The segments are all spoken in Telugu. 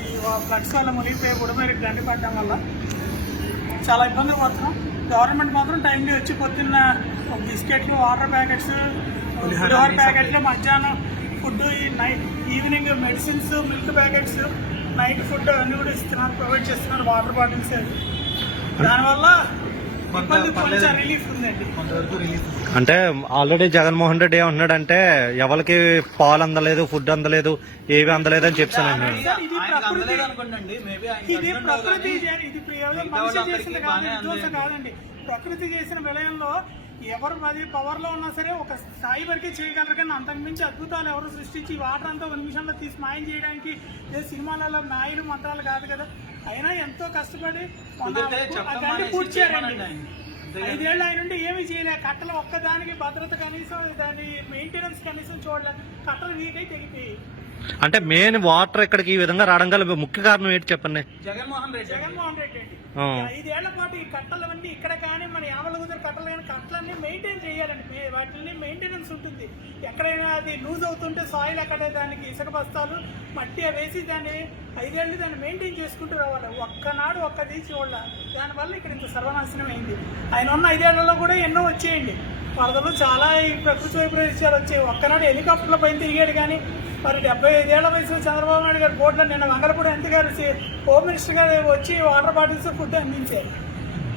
ఈ ఫ్లడ్స్ వల్ల మునిగిపోయి బుడమేరి గండి పడడం వల్ల చాలా ఇబ్బందులు పడుతున్నాం. గవర్నమెంట్ మాత్రం టైంకి వచ్చి పొద్దున్న బిస్కెట్లు వాటర్ ప్యాకెట్స్ పులిహోర ప్యాకెట్లు మధ్యాహ్నం ఫుడ్ ఈ night evening medicines milk packets night food అన్ని కూడా ఇస్తున్నారు ప్రొవైడ్ చేస్తున్నారు వాటర్ బాటిల్స్ అవి దానివల్ల అంటే ఆల్రెడీ జగన్మోహన్ రెడ్డి ఏమంటున్నాడంటే ఎవరికి పాలు అందలేదు ఫుడ్ అందలేదు ఏవి అందలేదు అని చెప్తాను అన్నాడు ప్రకృతి చేసిన విలయంలో ఎవరు అది పవర్లో ఉన్నా సరే ఒక స్థాయి వరకే చేయగలరు. కానీ అంతకుమించి అద్భుతాలు ఎవరు సృష్టించి ఈ వాటర్ అంతా ఒక నిమిషంలో తీసి మాయం చేయడానికి ఏ సినిమాలలో మాయలు మంత్రాలు కాదు కదా. అయినా ఎంతో కష్టపడి పూర్తి చేయాలండి ఐదేళ్ళు ఆయన నుండి ఏమీ చేయలే. కట్టలు ఒక్కదానికి భద్రత కనీసం దాని మెయింటెనెన్స్ కనీసం చూడలే. కట్టలు వీకై తెగిపోయి. అంటే మెయిన్ వాటర్ ఇక్కడికి ఈ విధంగా రావడం గల ముఖ్య కారణం ఏంటి చెప్పండి? జగన్మోహన్ రెడ్డి జగన్మోహన్ రెడ్డి. ఐదేళ్ళ పాటు ఈ కట్టలవన్నీ ఇక్కడ కానీ మన యామల కుదిరి కట్టలు కానీ కట్టలన్నీ మెయింటైన్ చేయాలండి. వాటిని మెయింటెనెన్స్ ఉంటుంది. ఎక్కడైనా అది లూజ్ అవుతుంటే సాయిల్ ఎక్కడ దానికి ఇసుక బస్తాలు మట్టి వేసి దాన్ని ఐదేళ్ళు దాన్ని మెయింటైన్ చేసుకుంటూ రావాలి. ఒక్కనాడు ఒక్కది వాళ్ళ దానివల్ల ఇక్కడ ఇంత సర్వనాశనం అయింది. ఆయన ఉన్న ఐదేళ్ళలో కూడా ఎన్నో వచ్చేయండి. వరదలు చాలా ఈ ప్రకృతి వైపరీత్యాలు వచ్చాయి. ఒక్కనాడు హెలికాప్టర్ల పైన తిరిగాడు కానీ మరి డెబ్బై ఐదేళ్ళ వయసులో చంద్రబాబు నాయుడు గారి బోర్డులో నిన్న వంగలపూడి ఎంత గారు హోమ్ మినిస్టర్ గారు వచ్చి వాటర్ బాటిల్స్ ఫుడ్ అందించారు.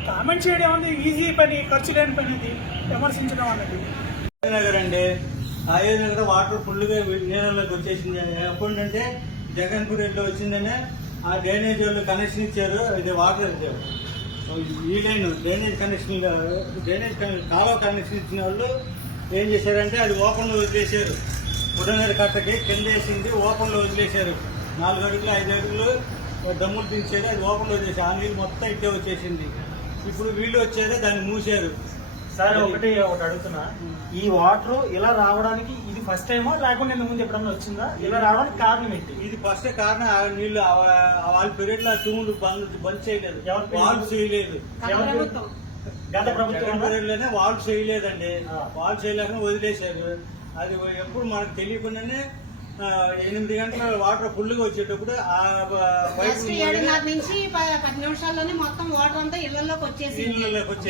కామెంట్ చేయడం అనేది ఈజీ పని ఖర్చు లేని పని ఇది. విమర్శించడం అన్నది నగర్ అండి అయోధ్య వాటర్ ఫుల్గా నీళ్ళలోకి వచ్చేసింది. ఎప్పుడంటే జగన్పూర్ ఇంట్లో వచ్చిందనే ఆ డ్రైనేజ్ వాళ్ళు కనెక్షన్ ఇచ్చారు. ఇది వాటర్ ఇచ్చారు. ఈ line drainage connection drainage connection కాలువ కనెక్షన్ ఇచ్చిన వాళ్ళు ఏం చేశారంటే అది ఓపెన్లో వదిలేశారు. ఉడనగర్ కట్టకి కింద వేసింది ఓపెన్లో వదిలేశారు. నాలుగు అడుగులు ఐదు అడుగులు దమ్ములు తీసేది అది ఓపెన్లో వదిలేసి ఆ నీళ్ళు మొత్తం ఇట్టే వచ్చేసింది. ఇప్పుడు వీళ్ళు వచ్చేదే దాన్ని మూసారు సార్ ఒకటి ఒకటి అడుగుతున్నా. ఈ వాటర్ ఇలా రావడానికి ఫస్ట్ టైమా లేకుండా ఇంతకు ముందు ఎప్పుడన్నా వచ్చిందా? ఇలా రావడానికి కారణం ఏంటి? ఇది ఫస్ట్ కారణం. ఆ నీళ్ళు ఆ- ఆ వాళ్ళ పీరియడ్లో తూములు బంద్ బంద్ చేయలేదు. ఎవరి period? వాళ్ళు చేయలేదు. ఎవరు- గత ప్రభుత్వం. పీరియడ్లోనే వాళ్ళు చేయలేదండి. ఆ. వాళ్ళు చేయలేక వదిలేశారు. అది ఎప్పుడు మనకు తెలియకుండానే ఎనిమిది గంటల వాటర్ ఫుల్గా వచ్చేటప్పుడు ఆ పైపు ఫస్ట్ ఏడున్నర నుంచి పది నిమిషాల్లోనే మొత్తం వాటర్ అంతా ఇళ్ళలోకి వచ్చేసింది.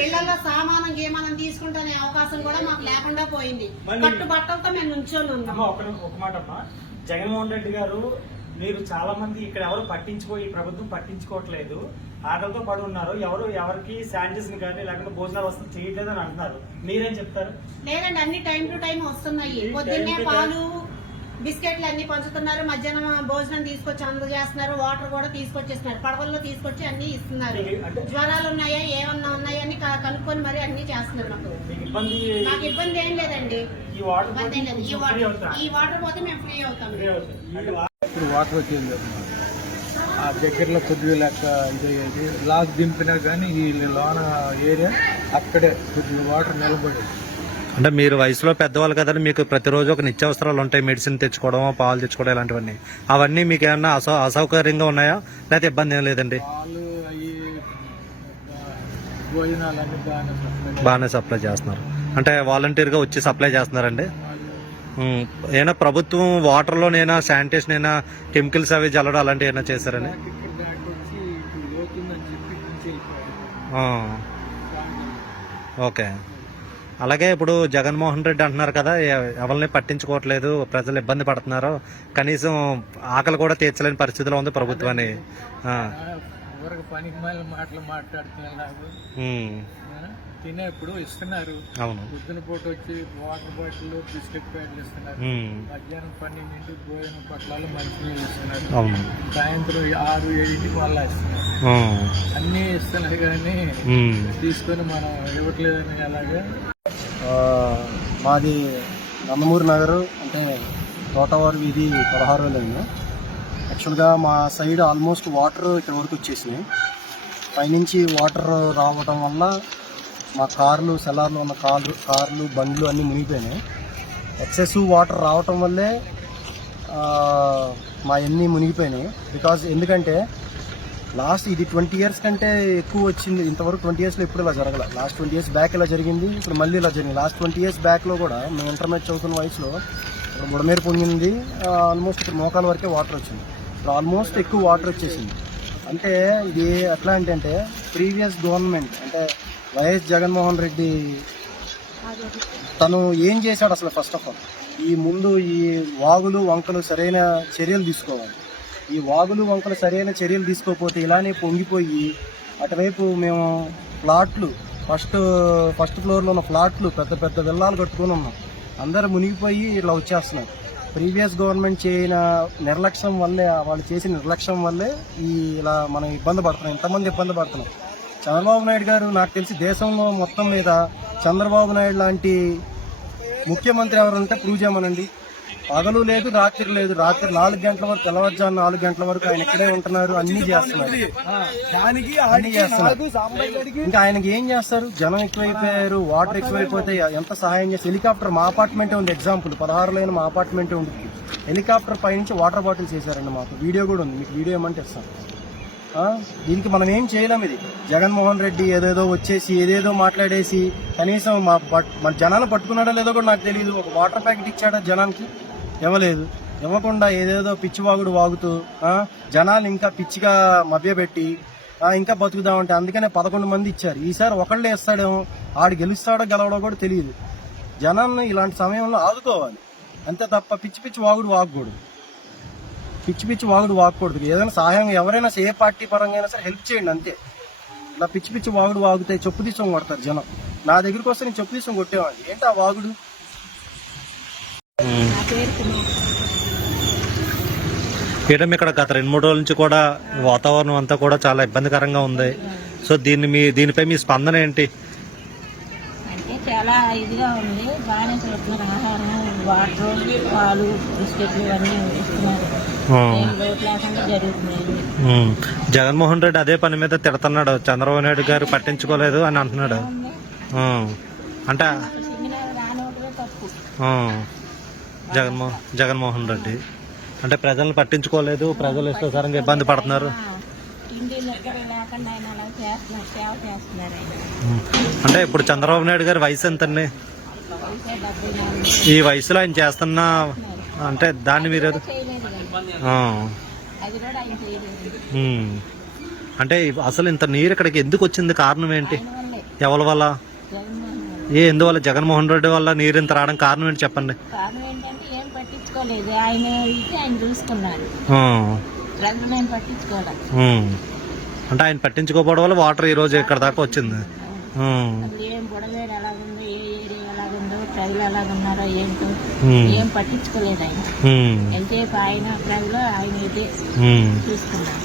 ఇళ్ళలో సామానం గీమానం తీసుకుంటునే అవకాశం కూడా మాకు లేకుండా పోయింది. కట్టు బట్టలతో మేము నుంచొని ఉన్నాం. అమ్మ ఒక మాట అమ్మా. జగన్మోహన్ రెడ్డి గారు మీరు చాలా మంది ఇక్కడ ఎవరు పట్టించుకో ఈ ప్రభుత్వం పట్టించుకోవట్లేదు. ఆకలితో పడి ఉన్నారు ఎవరు ఎవరికి శానిటైజర్ కానీ లేకపోతే భోజనాలు వస్తువులు చేయట్లేదు అని అంటున్నారు. మీరేం చెప్తారు? లేదండి అన్ని టైం టు టైం వస్తున్నాయి. పొద్దున్నే పాలు బిస్కెట్లు అన్ని పంచుతున్నారు మధ్యాహ్నం భోజనం తీసుకొచ్చి అందజేస్తున్నారు వాటర్ కూడా తీసుకొచ్చేస్తున్నారు పడవల్లో తీసుకొచ్చి అన్ని ఇస్తున్నారు. జ్వరాలు ఉన్నాయా ఏమన్నా ఉన్నాయా అని కనుక్కొని మరి అన్ని చేస్తున్నారు మాకు. మీకు ఇబ్బంది నాకు ఇబ్బంది ఏం లేదండి. ఈ వాటర్ పోతే మేము ఫ్రీ అవుతాం. వాటర్ వచ్చింది ఆ దగ్గరలో కొద్దిగా లెక్క ఇదయ్యేది లాక్ దింపినా కానీ ఈ లోన ఏరియా అక్కడే కొద్దిగా వాటర్ నిలబడి. అంటే మీరు వయసులో పెద్దవాళ్ళు కదండి మీకు ప్రతిరోజు ఒక నిత్యావసరాలు ఉంటాయి. మెడిసిన్ తెచ్చుకోవడం పాలు తెచ్చుకోవడం ఇలాంటివన్నీ. అవన్నీ మీకు ఏమన్నా అసౌ అసౌకర్యంగా ఉన్నాయా? లేకపోతే ఇబ్బంది ఏం లేదండి? బాగానే సప్లై చేస్తున్నారు. అంటే వాలంటీర్గా వచ్చి సప్లై చేస్తున్నారండి? ఏమైనా ప్రభుత్వం వాటర్లోనైనా శానిటేషన్ అయినా కెమికల్స్ అవి జల్లడం అలాంటివి ఏమైనా చేశారని ఓకే. అలాగే ఇప్పుడు జగన్మోహన్ రెడ్డి అంటున్నారు కదా ఎవరిని పట్టించుకోవట్లేదు ప్రజలు ఇబ్బంది పడుతున్నారు కనీసం ఆకలి కూడా తీర్చలేని పరిస్థితిలో ఉంది ప్రభుత్వాన్ని మాటలు మాట్లాడుతున్నారు ఆ, తినేప్పుడు ఇస్తున్నారు. అవును. పొద్దున పూట వచ్చి వాటర్ బాటిల్ బిస్కెట్ ప్యాకెట్లు ఇస్తున్నారు. మధ్యాహ్నం పన్నెండింటికి భోజనం పట్లాలు మంచినీళ్ళు ఇస్తున్నారు. అవును. సాయంత్రం ఆరు ఏడింటికి మళ్ళీ ఇస్తున్నారు. అన్నీ ఇస్తున్నారు కానీ తీసుకొని మనం ఇవ్వట్లేదని అలాగా మాది నందమూరి నగరు అంటే తోటవారి వీధి పదహారు లైన్ యాక్చువల్గా మా సైడ్ ఆల్మోస్ట్ వాటర్ ఇక్కడ వరకు వచ్చేసినాయి. పైనుంచి వాటర్ రావడం వల్ల మా కార్లు సెలార్లు ఉన్న కార్లు కార్లు బండ్లు అన్నీ మునిగిపోయినాయి. ఎక్సెస్ వాటర్ రావటం వల్లే మా ఎన్ని మునిగిపోయినాయి. బికాజ్ ఎందుకంటే లాస్ట్ ఇది ట్వంటీ ఇయర్స్ కంటే ఎక్కువ వచ్చింది. ఇంతవరకు ట్వంటీ ఇయర్స్లో ఎప్పుడు ఇలా జరగల. లాస్ట్ ట్వంటీ ఇయర్స్ బ్యాక్ ఇలా జరిగింది. ఇప్పుడు మళ్ళీ ఇలా జరిగింది. లాస్ట్ ట్వంటీ ఇయర్స్ బ్యాక్లో కూడా మేము ఇంటర్మీడియట్ చదువుతున్న వయసులో ఇక్కడ బుడమేరు పొంగింది ఆల్మోస్ట్ ఇక్కడ మోకాల వరకే వాటర్ వచ్చింది. ఇప్పుడు ఆల్మోస్ట్ ఎక్కువ వాటర్ వచ్చేసింది. అంటే ఇది ఎట్లా అంటే ప్రీవియస్ గవర్నమెంట్ అంటే వైఎస్ జగన్మోహన్ రెడ్డి తను ఏం చేశాడు అసలు ఫస్ట్ ఆఫ్ ఆల్? ఈ ముందు ఈ వాగులు వంకలు సరైన చర్యలు తీసుకోవాలి. ఈ వాగులు వంకలు సరైన చర్యలు తీసుకోకపోతే ఇలానే పొంగిపోయి అటువైపు మేము ఫ్లాట్లు ఫస్ట్ ఫస్ట్ ఫ్లోర్లో ఉన్న ఫ్లాట్లు పెద్ద పెద్ద విల్లాలు కట్టుకొని ఉన్నాం. అందరు మునిగిపోయి ఇట్లా వచ్చేస్తున్నారు. ప్రీవియస్ గవర్నమెంట్ చేయన నిర్లక్ష్యం వల్లే వాళ్ళు చేసిన నిర్లక్ష్యం వల్లే ఈ ఇలా మనం ఇబ్బంది పడుతున్నాం. ఇంతమంది ఇబ్బంది పడుతున్నాం. చంద్రబాబు నాయుడు గారు నాకు తెలిసి దేశంలో మొత్తం మీద చంద్రబాబు నాయుడు లాంటి ముఖ్యమంత్రి ఎవరంటే ప్రూవ్ చేయమనండి. పగలు లేదు రాత్రి లేదు. రాత్రి నాలుగు గంటల వరకు తెల్లవారుజాము నాలుగు గంటల వరకు ఆయన ఇక్కడే ఉంటున్నారు. అన్ని చేస్తున్నారు. అన్ని చేస్తున్నారు. ఇంకా ఆయనకి ఏం చేస్తారు? జనం ఎక్కువైపోయారు వాటర్ ఎక్కువైపోతే ఎంత సహాయం చేసి హెలికాప్టర్ మా అపార్ట్మెంటే ఉంది. ఎగ్జాంపుల్ పదహారు లైన్ మా అపార్ట్మెంటే ఉంది. హెలికాప్టర్ పై నుంచి వాటర్ బాటిల్స్ వేసారండి మాకు. వీడియో కూడా ఉంది. మీకు వీడియో ఏమంటే ఇస్తాను? దీనికి మనం ఏం చేయలేం ఇది. జగన్మోహన్ రెడ్డి ఏదేదో వచ్చేసి ఏదేదో మాట్లాడేసి కనీసం మా మన జనాలు పట్టుకున్నాడో లేదో కూడా నాకు తెలియదు ఒక వాటర్ ప్యాకెట్ ఇచ్చాడా జనానికి? ఇవ్వలేదు. ఇవ్వకుండా ఏదేదో పిచ్చి వాగుడు వాగుతూ జనాలు ఇంకా పిచ్చిగా మభ్యపెట్టి ఇంకా బతుకుదామంటే అందుకనే పదకొండు మంది ఇచ్చారు. ఈసారి ఒకళ్ళే ఇస్తాడేమో ఆడు గెలుస్తాడో గెలవడో కూడా తెలియదు. జనాన్ని ఇలాంటి సమయంలో ఆదుకోవాలి. అంతే తప్ప పిచ్చి పిచ్చి వాగుడు వాగకూడదు. పిచ్చి పిచ్చి వాగుడు వాగకూడదు. ఏదైనా సహాయం ఎవరైనా సరే, ఏ పార్టీ పరంగా అయినా సరే హెల్ప్ చేయండి అంతే. ఇలా పిచ్చి పిచ్చి వాగుడు వాగుతాయి చెప్పు తీసుకొని కొడతారు జనం. నా దగ్గరికి వస్తే నేను చెప్పు తీసుకొని కొట్టేవాడిని. ఏంటి ఆ వాగుడు? ఉమ్. నా పేరు కుమార్ మేడం ఇక్కడ గత రెండు మూడు రోజుల నుంచి కూడా వాతావరణం అంతా కూడా చాలా ఇబ్బందికరంగా ఉంది. సో దీన్ని మీ దీనిపై మీ స్పందన ఏంటి? అంటే చాలా ఇదిగా ఉంది. బాగానే చూస్తున్నారు. ఆహారం వాటర్ పాలు బిస్కెట్లు ఇవన్నీ. జగన్మోహన్ రెడ్డి అదే పని మీద తిడుతున్నాడు. చంద్రబాబు నాయుడు గారు పట్టించుకోలేదు అని అంటున్నాడు. అంటే సిగ్నల్ రానివ్వడమే తప్పు ఉమ్. జగన్మో జగన్మోహన్ రెడ్డి. అంటే ప్రజలను పట్టించుకోలేదు ప్రజలు ఇష్టసారంగా ఇబ్బంది పడుతున్నారు. అంటే ఇప్పుడు చంద్రబాబు నాయుడు గారి వయసు ఎంతండి? ఈ వయసులో ఆయన చేస్తున్న అంటే దాన్ని మీరు. అంటే అసలు ఇంత నీరు ఇక్కడికి ఎందుకు వచ్చింది? కారణం ఏంటి? ఎవరి వల్ల? జగన్మోహన్. ఏ ఎందువల్ల? జగన్మోహన్ రెడ్డి వల్ల నీరు ఇంత రావడం కారణం ఏంటి చెప్పండి? పట్టించుకోలేదు ఆయన ఇచ్చి ఆయన చూసుకున్నారు ఆ. ప్రజలు ఏం పట్టించుకోవాలి. అంటే ఆయన పట్టించుకోకపోవడం వల్ల వాటర్ ఈ రోజు ఇక్కడ దాకా వచ్చింది ఏం బుడగేడు ఎలాగుందో ఏ ఏరియా ఎలాగుందో ప్రజలు ఎలాగున్నారో ఏంటో. ఏం పట్టించుకోలేదు ఆయన. ఎంతసేపు ఆయన ప్రజలు ఆయన ఇదే ఉమ్. చూసుకున్నారు.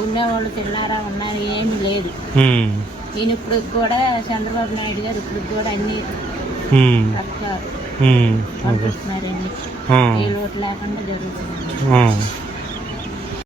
ఉండేవాళ్ళు తిన్నారా ఉన్నారు ఏమీ లేదు. ఈయన ఇప్పుడు కూడా చంద్రబాబు నాయుడు గారు ఇప్పుడు కూడా అన్ని ఆ. ఏ లోటు లేకుండా జరుగుతుంది.